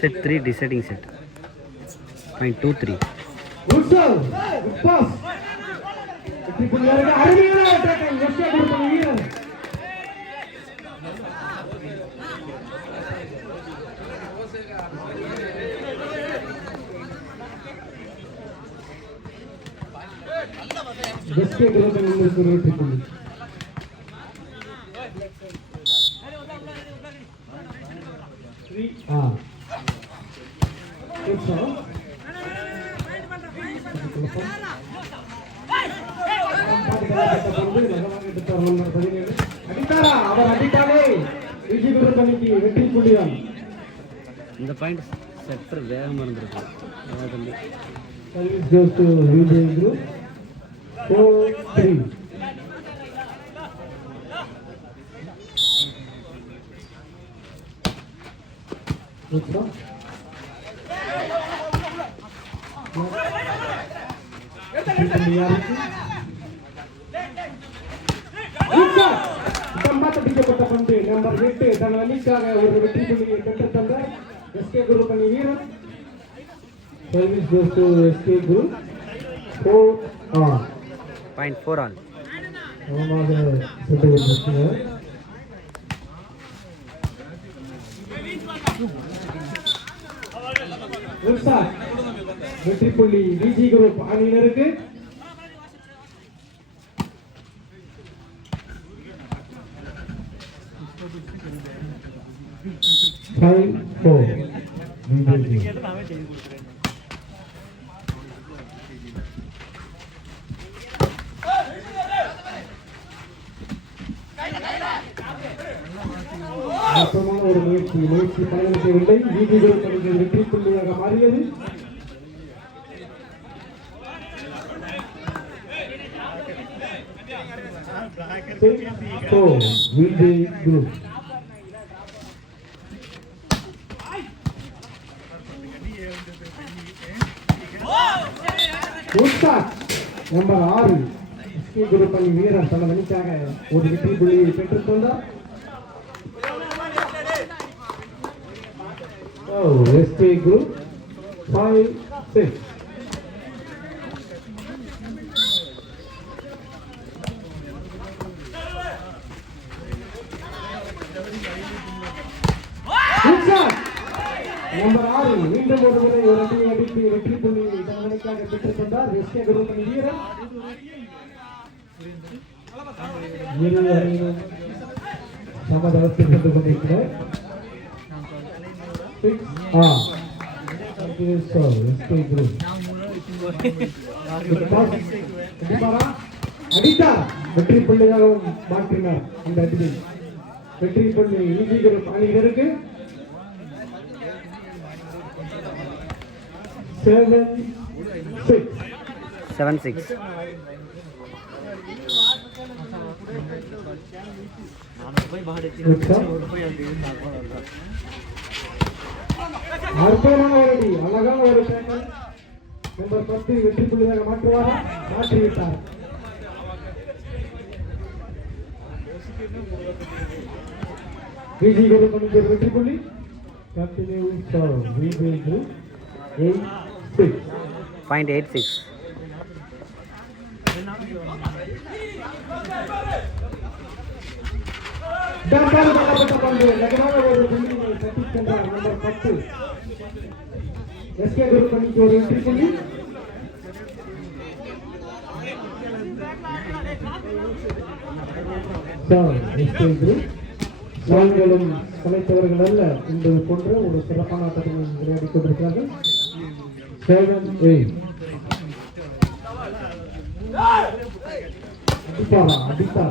Set 3 deciding set. Point 2-3. இந்த point செட்டர் வேகமாக இருந்திருக்கு. goes to Vijay Group 4-3. Next one. தம்பிக்கப்பட்ட பந்து நம்பர் 8 தன் அணிக்காக ஒரு வெற்றி புள்ளியை பெற்றுத் தந்த எஸ்கே குரூப் அணி வீரர். Service goes to SK Group 4-all. Point 4-all. வெற்றி புள்ளி விஜி குரூப் அணியினருக்கு. ஒரு முயற்சி பயணிக்கவில்லை. விஜி குரூப் அணிகள் வெற்றி புள்ளியாக மாறியது. Vijay group number 6 SK group அணி வீரர் தனது அணிக்காக ஒரு வெற்றி புள்ளியை பெற்றுத் தந்தார். SK Group 5-6. நம்பர் 6 மீண்டும் ஒரு முறை ஒரு அடியை அடித்து வெற்றி புள்ளியை தனக்காக பெற்றுத் தந்தார் SK Group அணி வீரர். இரு அணியினரும் சமதளத்தில் சென்று கொண்டிருக்கிறார். அடித்தார். வெற்றி புள்ளியாக மாற்றினார். அந்த அடியில் வெற்றி புள்ளி விஜி குரூப் அணியினருக்கு. 7-6. அற்புதமான ஒரு அழகான ஒரு பேட்டர். நம்பர் 10 வெற்றி புள்ளியாக மாற்றுவாரா? மாற்றிவிட்டார். விஜி குரூப் அணிக்கு வெற்றி புள்ளி. Continues for Vijay Group 8-6. Point 8-6. SK Group அணிக்கு ஒரு வெற்றி புள்ளி. SK Group நாங்களும் கலைத்தவர்கள் அல்ல என்பது போன்ற ஒரு சிறப்பான ஆட்டத்தை விளையாடிக் கொண்டிருக்கிறார்கள். 7-8. அடித்தாரா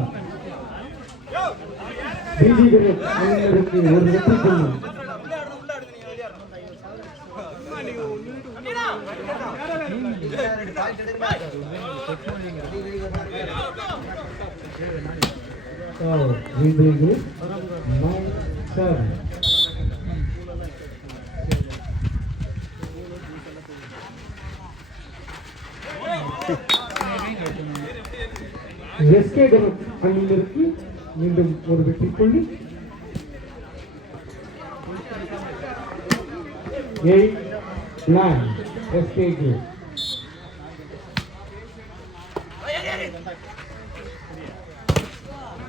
விஜி குரூப் அணியினருக்கு ஒரு வெற்றி புள்ளி. விஜய் குரூப் 9-7. SK Group அணியினருக்கு மீண்டும் ஒரு வெற்றி புள்ளி. 8-9 SK Group.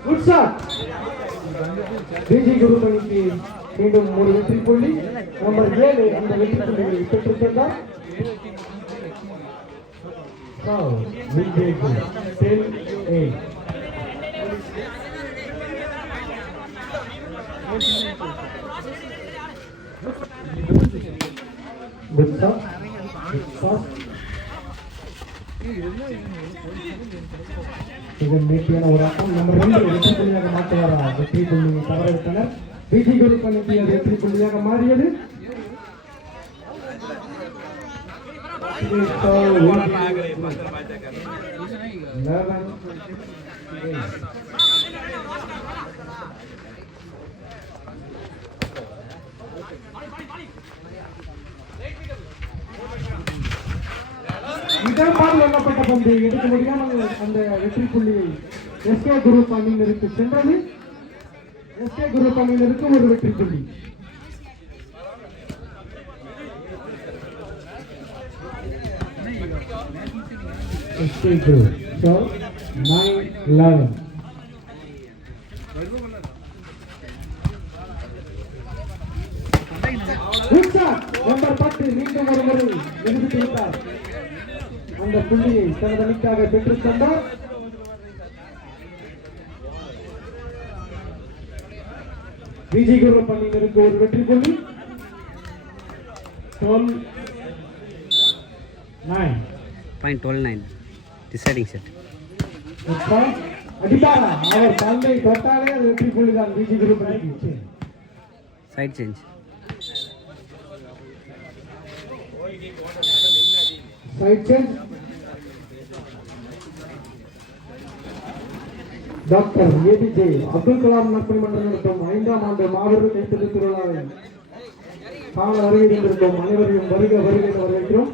Good shot. BG குரு அணிக்கு மீண்டும் ஒரு வெற்றி புள்ளி. நம்பர் 7 அந்த வெற்றி புள்ளியை பெற்றிருக்கிறார். BG Group 10-8. Good shot. இதன் நீட்டியான ஒரு ஆட்டம் நம்பர் 2 வெற்றி புள்ளியாக மாற்றுவாரா? வெற்றி புள்ளியை தவறவிட்டனர். பிஜி குரூப் அணிக்கு அது வெற்றி புள்ளியாக மாறியது. இடமாறு எண்ணப்பட்ட பந்து எடுக்க முடியாமல் அந்த வெற்றி புள்ளியை எஸ்கே குரூப் அணியினருக்கு சென்றது. எஸ்கே குரூப் அணியினருக்கு ஒரு வெற்றி புள்ளி. SK group 9-11. நம்பர் 10 மீண்டும் ஒரு முறை நிரூபித்து விட்டார். அந்த புள்ளியை தனது அணிக்காக பெற்றுத் தந்தார். பிஜி குரூப் அணியினருக்கு ஒரு வெற்றி புள்ளி. 12-9 டிசைடிங் செட். அடித்தாரா? அவர் பந்தை தொட்டாலே அது வெற்றி புள்ளி தான் பிஜி குரூப் அணிக்கு. Side change. Side change. Doctor APJ Abdul Kalam நற்பணி மன்றம் நடத்தும் 5ஆம் ஆண்டு மாபெரும் கைத்தறி திருவிழாவை காண வருகை தந்திருக்கும் அனைவரையும் வருக வருகை வரவேற்கிறோம்.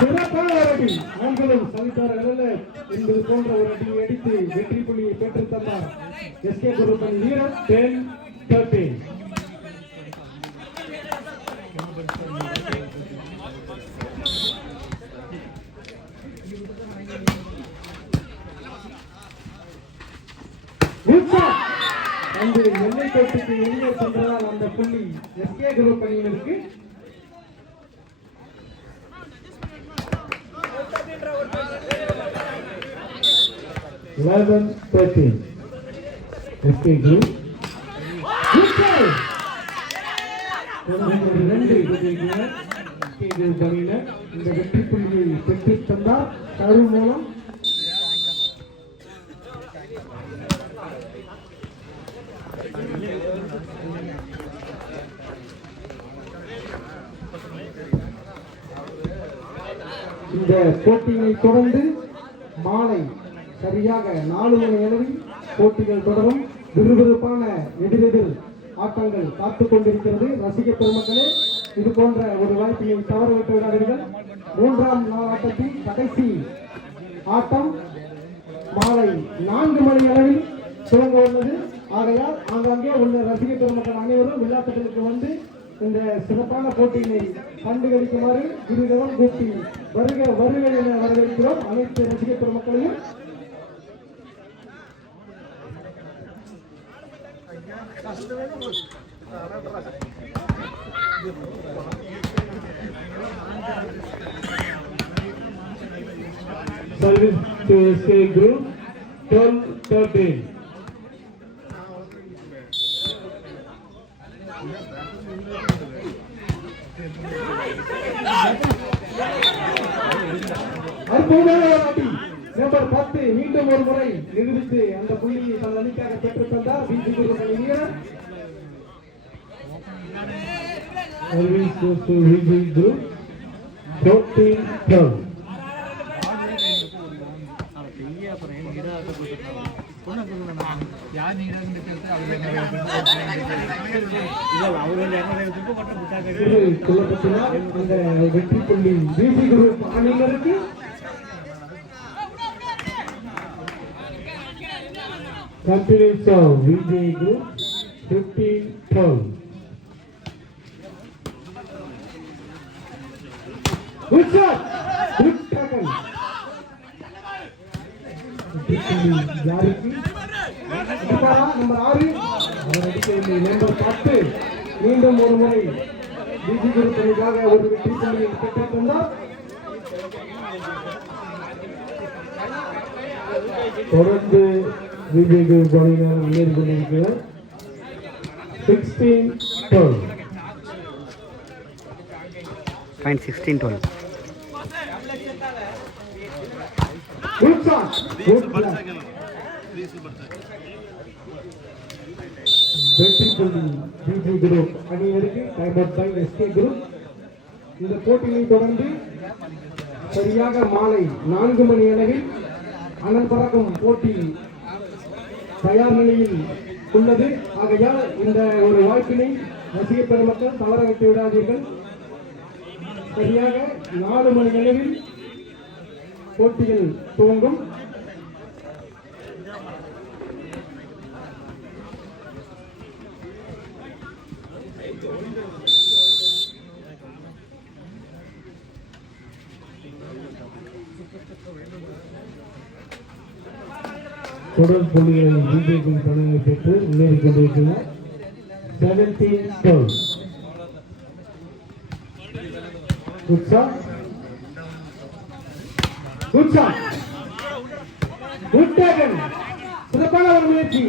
சிறப்பான ஒரு அடி. ஆண்களும் சலித்தார்கள் என்பது போன்ற ஒரு அடியை அடித்து வெற்றி புள்ளியை பெற்றுத் தந்தார் எஸ்கே குரூப் அணி வீரர். 10-13. அந்த எல்லை கோட்டுக்கு வெளியே சென்றதால் அந்த புள்ளி எஸ்கே குரூப் அணியினருக்கு. SK Group. இந்த வெற்றி புள்ளியை பெற்றுத் தந்தார் கரு மூலம். இந்த போட்டியை தொடர்ந்து மாலை சரியாக 4 மணி அளவில் போட்டிகள் தொடரும். விறுவிறுப்பான எதிரெதிர் ஆட்டங்கள் காத்துக் கொண்டிருக்கிறது. ரசிக பெருமக்களே, இது போன்ற ஒரு வாய்ப்பை தவற விட்டு விடாதீர்கள். 3ஆம் நாள் ஆட்டத்தின் கடைசி ஆட்டம் மாலை 4 மணி அளவில் துவங்க உள்ளது. ஆகையால் ஆங்காங்கே உள்ள ரசிக பெருமக்கள் அனைவரும் விளையாட்டுகளுக்கு வந்து இந்த சிறப்பான போட்டியினை கண்டுகளிக்குமாறு இருவரும் கூட்டி வருக வருக என வரவேற்கிறோம் அனைத்து ரசிக பெருமக்களையும். Service to SK Group 12-13. Number 10 மீண்டும் ஒரு முறை நிரூபித்து அந்த புள்ளியை தன் அணிக்காக பெற்றுத் தந்தார் பிஜி குரூப் அணி வீரர். Service goes to BG Group 14-12. குழப்பத்தினால் இந்த வெற்றி புள்ளி பிசி குரூப் அணியினருக்கு. Continues of VJ Group 15-12. Good shot. Good tackle. Number 6 our அடிக்கவில்லை. Number 10 மீண்டும் ஒரு முறை பிஜி குரூப் அணிக்காக ஒரு வெற்றி புள்ளியை பெற்றுத் தந்தார். தொடர்ந்து விஜய் குரூப் அணியினர் முன்னேறி கொண்டிருக்கிறார். 16-12. Fine, 16-12. Good shot. Good block. வெற்றி புள்ளி பிஜி குரூப் அணியினருக்கு. Time out by SK group. இந்த போட்டியை தொடர்ந்து சரியாக மாலை 4 மணி அளவில் அனல் பறக்கும் போட்டி தயார் நிலையில் உள்ளது. ஆகையால் இந்த ஒரு வாய்ப்பினை ரசிக பெருமக்கள் தவற விட்டு விடாதீர்கள். சரியாக 4 மணி அளவில் போட்டிகள் துவங்கும். தொடர் புள்ளிகளை பிஜேபி பணியை பெற்று முன்னேறி கொண்டிருக்கிறார். 17-12. Good shot. Good shot. Good tackle. சிறப்பான ஒரு முயற்சி.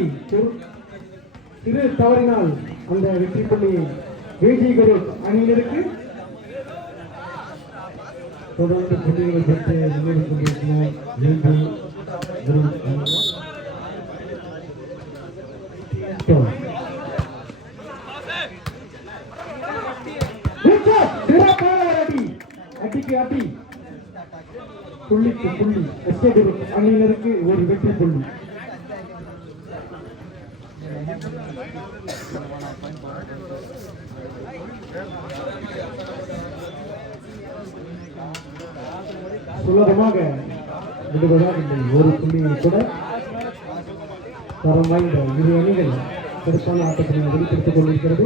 சிறு தவறினால் அந்த வெற்றி புள்ளியை பிஜி குரூப் அணியினருக்கு. தொடர்ந்து புள்ளிகளை பெற்று முன்னேறி கொண்டிருக்கிறார். அடிக்கு அடி புள்ளிக்கு புள்ளி எஸ்கே குரூப் அணியினருக்கு ஒரு வெற்றி புள்ளி. சுலபமாக விடுவதாக ஒரு புள்ளியை கூட தரம் வாய்ந்த இரு அணிகள் சிறப்பான ஆட்டத்தை வெளிப்படுத்திக் கொண்டிருக்கிறது.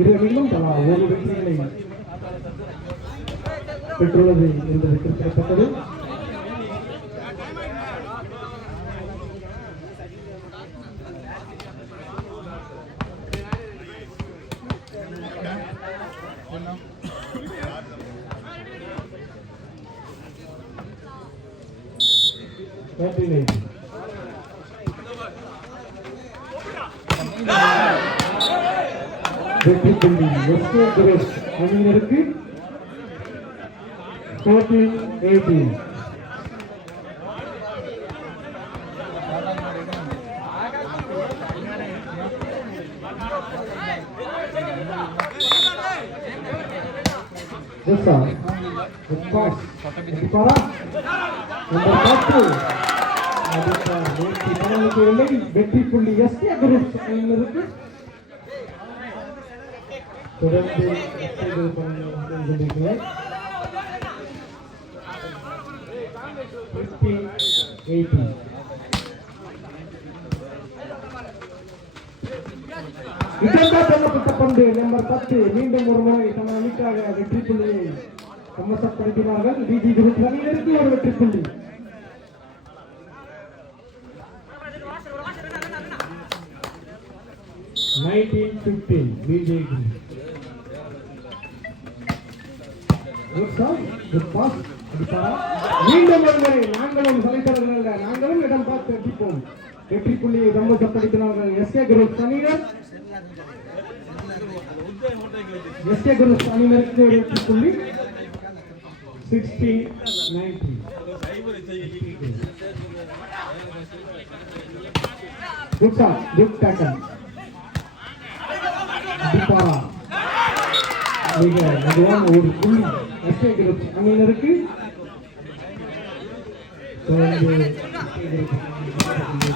இரு அணிகளும் தலா ஒரு வெற்றிகளை பெற்றுள்ளது என்பது குறிப்பிடத்தக்கது. வெற்றி புள்ளி எஸ்கே குரூப் அணியினருக்கு. 14-18. வெற்றி புள்ளி எஸ்கே குரூப் அணியினருக்கு. தொடர்ந்து எஸ்கே குரூப் அணியினர் 15-18. பந்து நம்பர் 10 மீண்டும் ஒரு முறை தன் அணிக்காக வெற்றி புள்ளியை சமசப்படுத்தினார்கள். பிஜி குரூப் அணியினருக்கு ஒரு வெற்றி புள்ளி. PJ group. மீண்டும் ஒரு முறை நாங்களும் சலைத்தவர்கள், நாங்களும் இடம் பார்த்து அடிப்போம். வெற்றி புள்ளியை சமசப்படுத்தினார்கள் எஸ்கே குரூப் அணியினர். எஸ்கே குரூப் அணியினருக்கு வெற்றி புள்ளி 16-19. Good shot, good tackle. டிபாரா மிக மெதுவான ஒரு புள்ளி எஸ்கே குரூப் அணியினருக்கு. தொடர்ந்து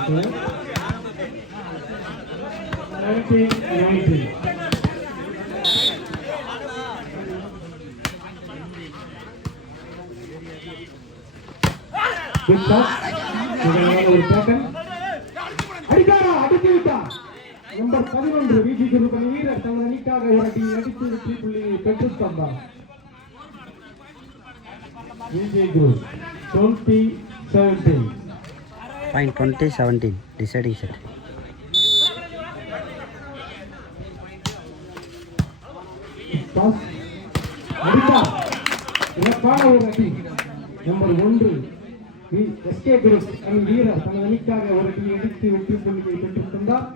19-19. Good shot. ஒரு tackle. அடிக்காரா, அடித்து விட்டார். நம்பர் 11 விஜி குருபணி வீரர் தனது அணிக்காக ஒரு அடி அடித்து வெற்றி புள்ளியை பெற்றுத் தந்தார். விஜி குரு 20-17. Point 20-17. Deciding set. Toss. அடித்தார். இலக்கான ஒரு அடி. நம்பர் 1 எஸ்கே குரூப் அணி வீரர் தனது அணிக்காக ஒரு அடி அடித்து வெற்றி புள்ளியை பெற்றுத் தந்தார்.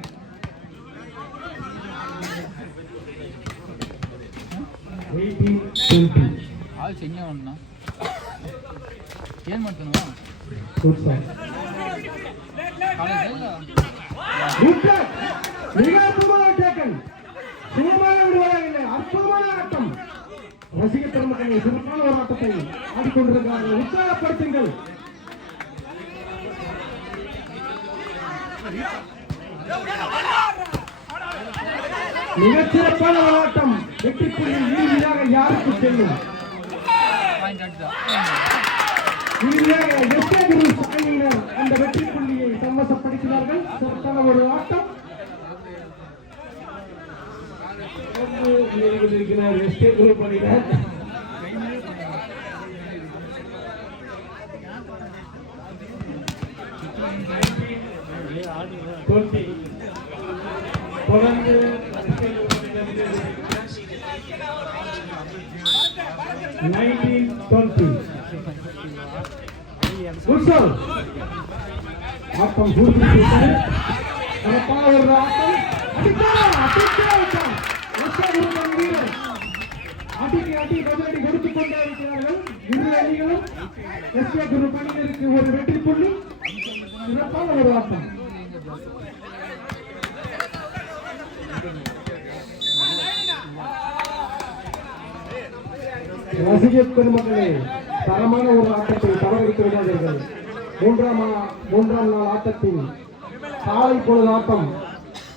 18-20. ಆಲ್ ಚೆಂಗೆ ಉಂಟು ಏನು ಮಾಡ್ತಾನವ ಗುಡ್ ಸರ್ மிக அற்புதமான டேக்கன் சுகமான விடுவதில்லை அற்புதமான ஆட்டம் ரசிக பெருமக்களை சிறப்பான ஒரு ஆட்டத்தை ஆடிக்கொண்டிருக்கிறார்கள் உற்சாகப்படுத்துங்கள் மிகச்சிறப்பான ஆட்டம் வெற்றி புள்ளி இறுதியாக யாருக்கு செல்லும் இறுதியாக எஸ்கே குரூப் அணியினர் அந்த வெற்றி புள்ளியை சமவசப்படுத்தினார்கள் சிறப்பான ஒரு ஆட்டம் இருக்கிறார் எஸ்கே குரூப் அணியினர் தொடர்ந்து ஆட்டம் பூர்த்தி செய்தது சிறப்பான ஒரு ஆட்டம் அடிக்கு அடி பதிலடி கொடுத்துக் கொண்டே இருக்கிறார்கள் இரு அணிகளும் எஸ்கே குரூப் அணியினருக்கு ஒரு வெற்றி புள்ளி சிறப்பான ஒரு ஆட்டம் ரசிக பெருமக்களே தரமான ஒரு ஆட்டத்தை தவறவிட்டு விடாதீர்கள் மூன்றாம் நாள் ஆட்டத்தின் காலை பொழுது ஆட்டம்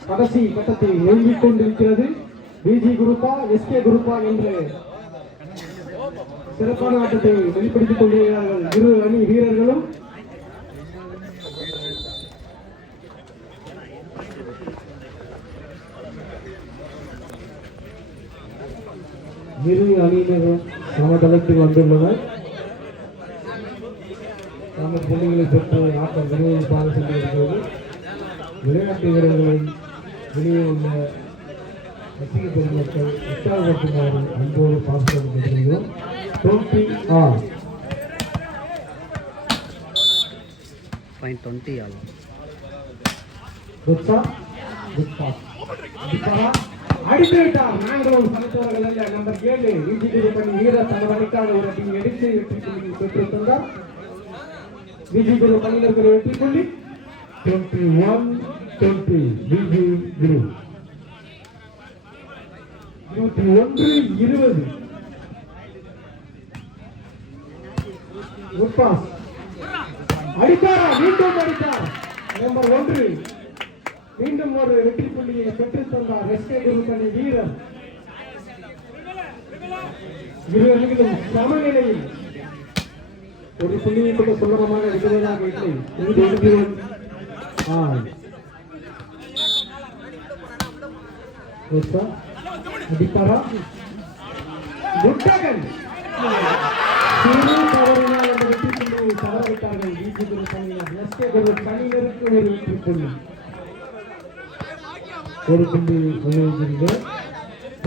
கடைசி கட்டத்தில் நெருங்கிக் கொண்டிருக்கிறது பிஜி குரூப்பா எஸ்கே குரூப்பா என்று சிறப்பான ஆட்டத்தை வெளிப்படுத்திக் கொண்டிருக்கிறார்கள் இரு அணி வீரர்களும் இரு அணியினரும் சமதளத்தில் வந்துள்ளனர் தமது புள்ளிகளை பெற்று ஆட்டம் விறுவிறுப்பாக சென்றிருக்கிறது விளையாட்டு வீரர்களை வெளியே உள்ள ரசிக பெருமக்கள் உற்சாகப்படுத்துமாறு அன்போடு பாசம் பெறுகிறோம் 20 all. Point 20 all. Good shot. Good pass. அடித்து விட்டார் நாங்களும் சமத்துவர்கள் அல்ல நம்பர் 7 விஜி குரூப் அணி வீரர் தனது அணிக்காக ஒரு அடி எடுத்து வெற்றி புள்ளி பெற்றுத் தந்தார் விஜி குரூப் அணியினருக்கு ஒரு வெற்றி புள்ளி 21-20 விஜி குரூப் 21-20 குட் பாஸ் அடித்தாரா மீண்டும் அடித்தார் நம்பர் 1 மீண்டும் ஒரு வெற்றி புள்ளியை பெற்றுத் தந்தார் எஸ்கே குரூப் அணி வீரர் இரு அணிகளும் சமநிலையில் ஒரு புள்ளியை கூட சுலபமாக எடுக்கிறதாக இல்லை அடிப்பாரா குட்டகன் சிறு தவறினால் அந்த வெற்றி புள்ளியை தவறவிட்டார்கள் விஜி குரூப் அணியினர் எஸ்கே குரூப் அணியினருக்கு ஒரு வெற்றி புள்ளி ஒரு புள்ளி விளைவிக்கிறது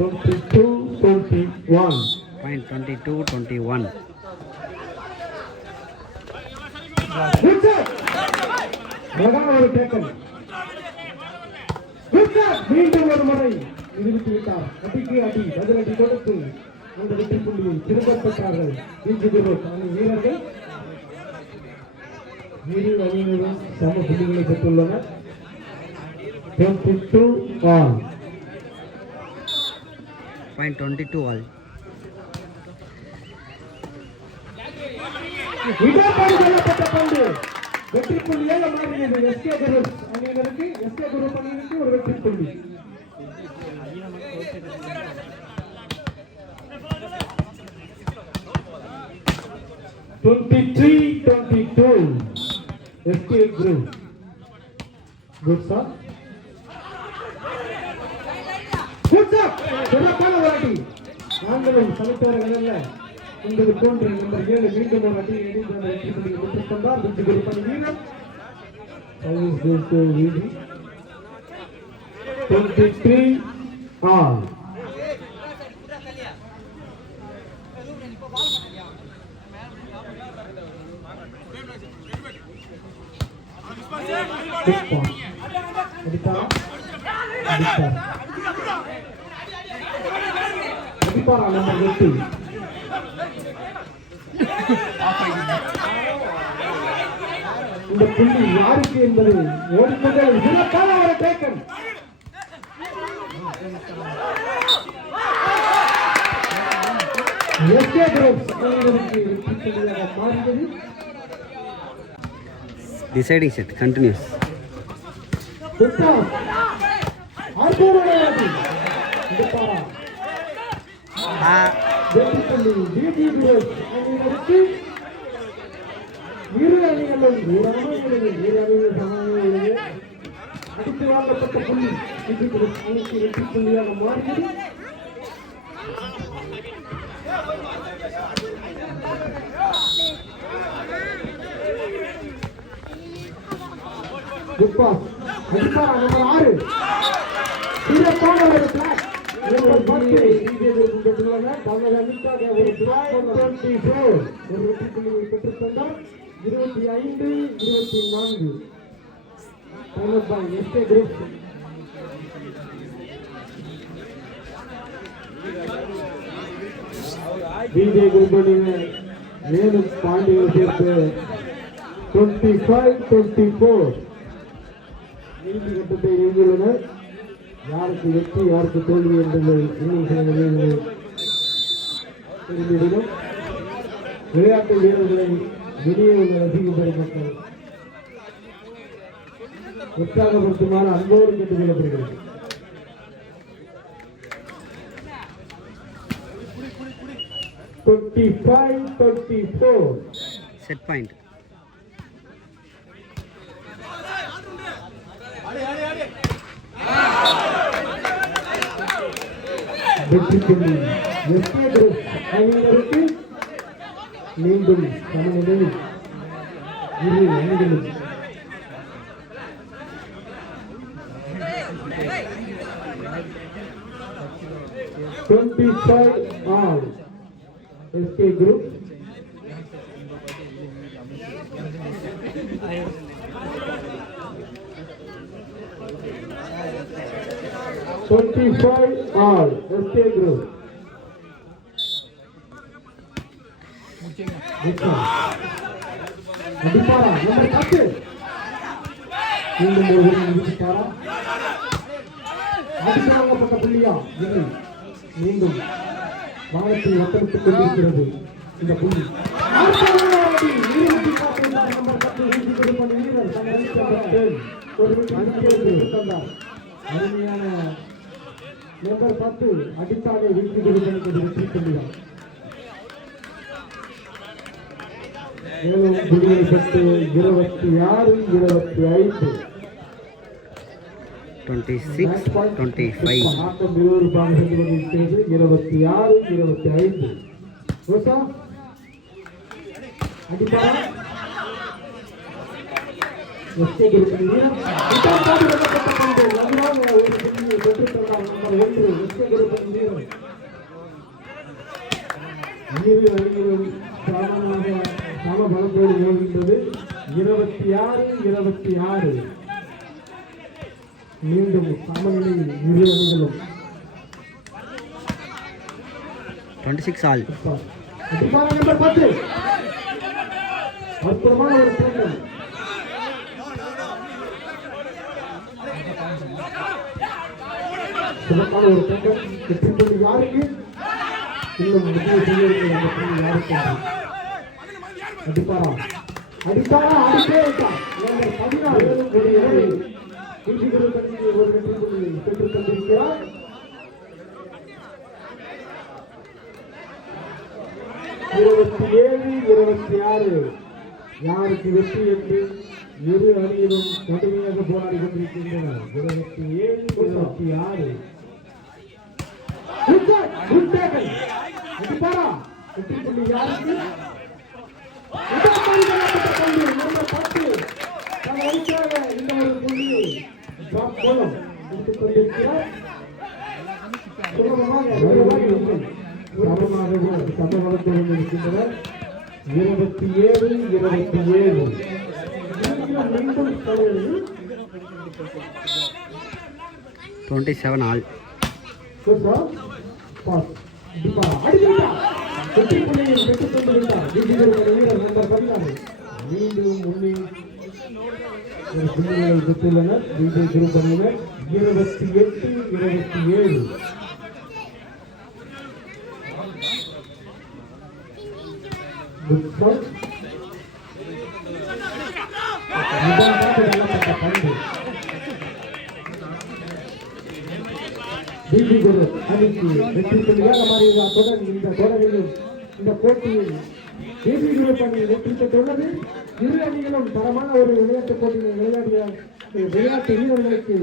22-21 Point 22-21 அழகான ஒரு டேக்கல் மீண்டும் ஒரு முறை நிறுத்தி விட்டார் அடிக்கு அடி பதிலடி கொடுத்து அந்த வெற்றி புள்ளியை திரும்ப பெற்றார்கள் விஜி குரூப் அணி வீரர்கள் இரு அணியினரும் சம புள்ளிகளை பெற்றுள்ளனர் 22 all. Point 22 all. இடப்படி செல்லப்பட்ட பந்து வெற்றி புள்ளியாக மாறியது எஸ்கே குரூப் அணியினருக்கு. எஸ்கே குரூப் அணியினருக்கு ஒரு வெற்றி புள்ளி. SK group. Good sir. சிறப்பான வாட்டி. நாங்களும் சமைத்தவர்கள் அல்ல என்பது போன்று நம்பர் 7 மீண்டும் ஒரு அடியை எடிந்து வெற்றி புள்ளியை பெற்றுக் கொண்டார். வெற்றி குரூப் அணி வீரர் 23 all. அடிப்பாரா நம்பர் 8. இந்த புள்ளி யாருக்கு என்பது ஓடிக்கொண்டே சிறப்பான ஒரு டேக்கன். எஸ்கே குரூப் அணியினருக்கு வெற்றி புள்ளியாக மாறியது. Deciding set continuous. அடித்து வாங்கப்பட்ட புள்ளி அணிக்கு வெற்றி புள்ளியாக மாறியது. அடிப்பாரா நம்பர் 6. சிறப்பான ஒரு பிளாக். நம்பர் 10 தமிழக அணிக்காக ஒரு பிளாக். 24 ஒரு வெற்றி புள்ளியை பெற்றுத் தந்தார். 25-24 எஸ்கே குரூப். விஜய் குரூப் அணியினர் மேலும் பாண்டிகள் சேர்த்து 25-24 இறுதி கட்டத்தை எழுதியுள்ளனர். யாருக்கு வெற்றி யாருக்கு தோல்வி என்பதை இன்னும் சில நிலைகளில் தெரிந்துவிடும். விளையாட்டு வீரர்களை வெளியே உள்ள ரசிகர் பெருமக்கள் உற்சாகப்படுத்துமாறு அன்போடு கேட்டுக் கொள்ளப்படுகிறது. Set point. வெற்றி புள்ளி எஸ்கே குரூப் அணியினருக்கு. மீண்டும் சமநிலை இரு அணிகளும். all SK group. all SK group. அடிப்பாரா நம்பர் 10. மீண்டும் ஒரு அடிப்பாரா. அடித்து வாங்கப்பட்ட புள்ளியா இல்லை. மீண்டும் வானத்தில் வட்டமிட்டுக் கொண்டிருக்கிறது இந்த புள்ளி. அருமையான நம்பர் 10 அடித்தாலே வீழ்ச்சி கொடுப்பது வெற்றி புள்ளிதான். மேலும் புள்ளியை பெற்று 26-25 26-25 ஆட்டம் விறுவிறுப்பாக சென்று கொண்டிருக்கிறது. 26-25 அடிப்பாரா எஸ்கே குரூப் அணியினர். ஒரு புள்ளியை பெற்றுத் தந்தார் நம்பர் 1 எஸ்கே குரூப் அணியினர். இரு அணிகளும் சம பலத்தோடு மோதுகின்றது. 26-26 மீண்டும் சமநிலையில் இரு அணிகளும். 26 all. நம்பர் 10 அற்புதமான ஒரு திறன். சிறப்பான ஒரு திறன். வெற்றி புள்ளி யாருக்கு? இன்னும் யாருக்கு? அடிப்பாரா அடித்தாரா அடித்தே விட்டார். நம்பர் 14 கொடியரை பிஜி குரு கட்சியை ஒரு வெற்றி புள்ளியை பெற்றுத் தந்திருக்கிறார். 27-26 யாருக்கு வெற்றி என்று இரு அணியிலும் கடுமையாக போராடி கொண்டிருக்கின்றனர். 27-26 அடிப்பாரா வெற்றி புள்ளி யாருக்கு? இந்த ஒரு புள்ளியை டிராப் மூலம் எடுத்துக் கொண்டிருக்கிறார். சமவளத்தில் இருக்கின்றனர். 27-27 மீண்டும் 27 all. மீண்டும் முன்னே ஒரு புள்ளிகளை பெற்றுள்ளனர். விஜய் குரூப் அணியினர் 28-27 பிஜி குரு அணிக்கு வெற்றி புள்ளியாக மாறியதால் தொடர் இந்த தொடரிலும் இந்த போட்டியில் பிஜி குரு அணி வெற்றி பெற்றுள்ளது. இரு அணிகளும் தரமான ஒரு விளையாட்டுப் போட்டியை விளையாடிய விளையாட்டு வீரர்களுக்கு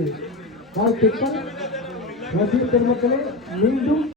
வாழ்த்துக்கள். ரசிகர் பெருமக்களே, மீண்டும்